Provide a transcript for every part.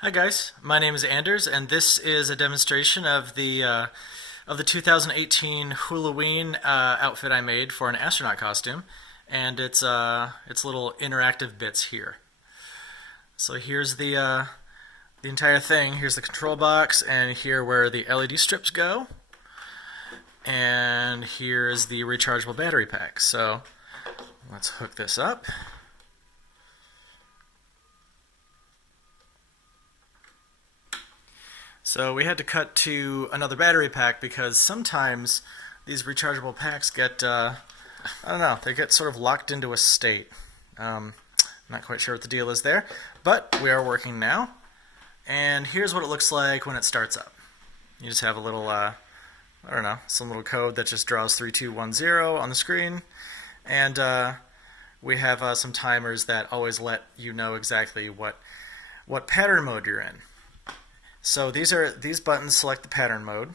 Hi guys, my name is Anders, and this is a demonstration of the 2018 Hulaween outfit I made for an astronaut costume, and it's little interactive bits here. So here's the entire thing. Here's the control box, and here where the LED strips go, and here's the rechargeable battery pack. So let's hook this up. So we had to cut to another battery pack because sometimes these rechargeable packs get, I don't know, they get sort of locked into a state. Not quite sure what the deal is there, but we are working now. And here's what it looks like when it starts up. You just have a little, I don't know, some little code that just draws 3210 on the screen. And we have some timers that always let you know exactly what pattern mode you're in. So these buttons select the pattern mode,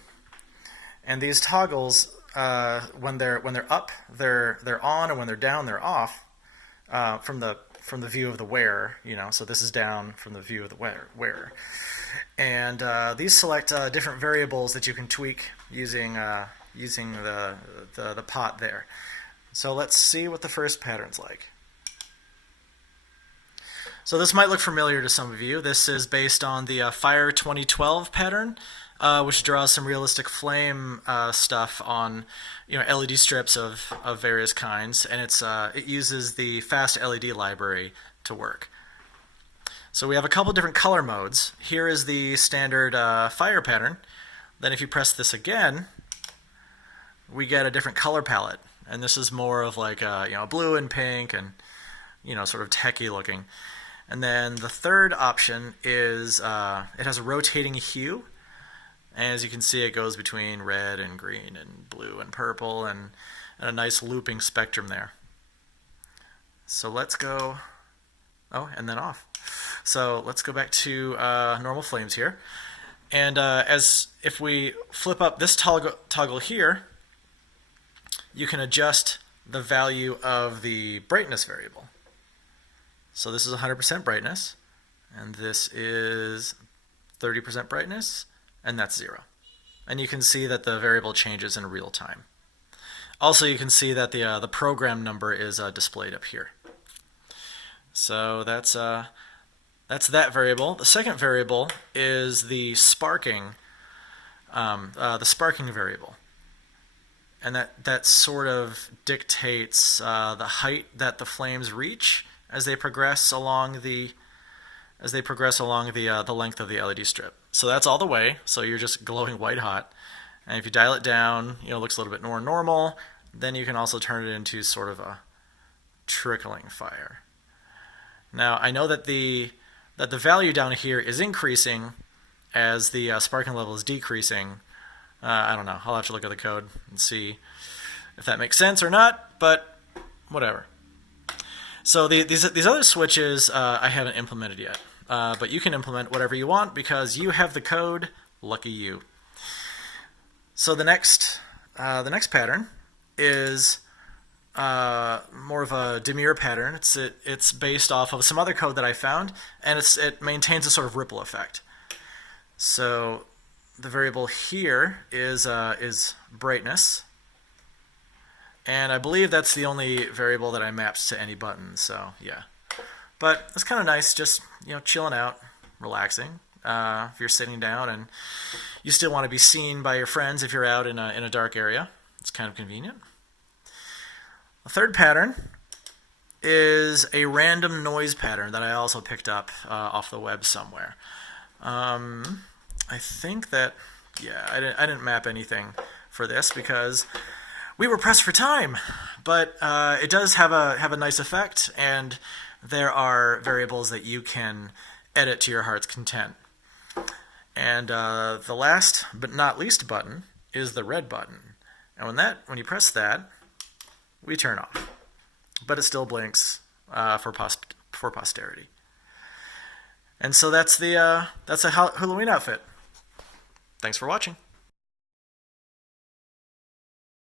and these toggles, when they're up, they're on, and when they're down, they're off, from the view of the wearer. So this is down from the view of the wearer, and these select different variables that you can tweak using the pot there. So let's see what the first pattern's like. So this might look familiar to some of you. This is based on the Fire 2012 pattern, which draws some realistic flame stuff on LED strips of various kinds, and it uses the fast LED library to work. So we have a couple different color modes. Here is the standard Fire pattern. Then if you press this again, we get a different color palette, and this is more of like blue and pink and sort of techie looking. And then the third option is it has a rotating hue. And as you can see, it goes between red and green and blue and purple and a nice looping spectrum there. So let's go, and then off. So let's go back to normal flames here. And if we flip up this toggle here, you can adjust the value of the brightness variable. So this is 100% brightness, and this is 30% brightness, and that's 0. And you can see that the variable changes in real time. Also, you can see that the program number is displayed up here. So that's that variable. The second variable is the sparking variable, and that sort of dictates the height that the flames reach as they progress along the length of the LED strip. So that's all the way. So you're just glowing white hot. And if you dial it down, it looks a little bit more normal. Then you can also turn it into sort of a trickling fire. Now I know that the value down here is increasing as the sparking level is decreasing. I don't know. I'll have to look at the code and see if that makes sense or not. But whatever. So these other switches I haven't implemented yet, but you can implement whatever you want because you have the code. Lucky you. So the next pattern is more of a demure pattern. It's based off of some other code that I found, and it maintains a sort of ripple effect. So the variable here is brightness. And I believe that's the only variable that I mapped to any button, so yeah. But it's kind of nice, just chilling out, relaxing. If you're sitting down and you still want to be seen by your friends if you're out in a dark area, it's kind of convenient. The third pattern is a random noise pattern that I also picked up off the web somewhere. I think that, I didn't map anything for this because we were pressed for time, but it does have a nice effect, and there are variables that you can edit to your heart's content. And the last but not least button is the red button, and when you press that, we turn off, but it still blinks for posterity. And so that's the Hulaween outfit. Thanks for watching.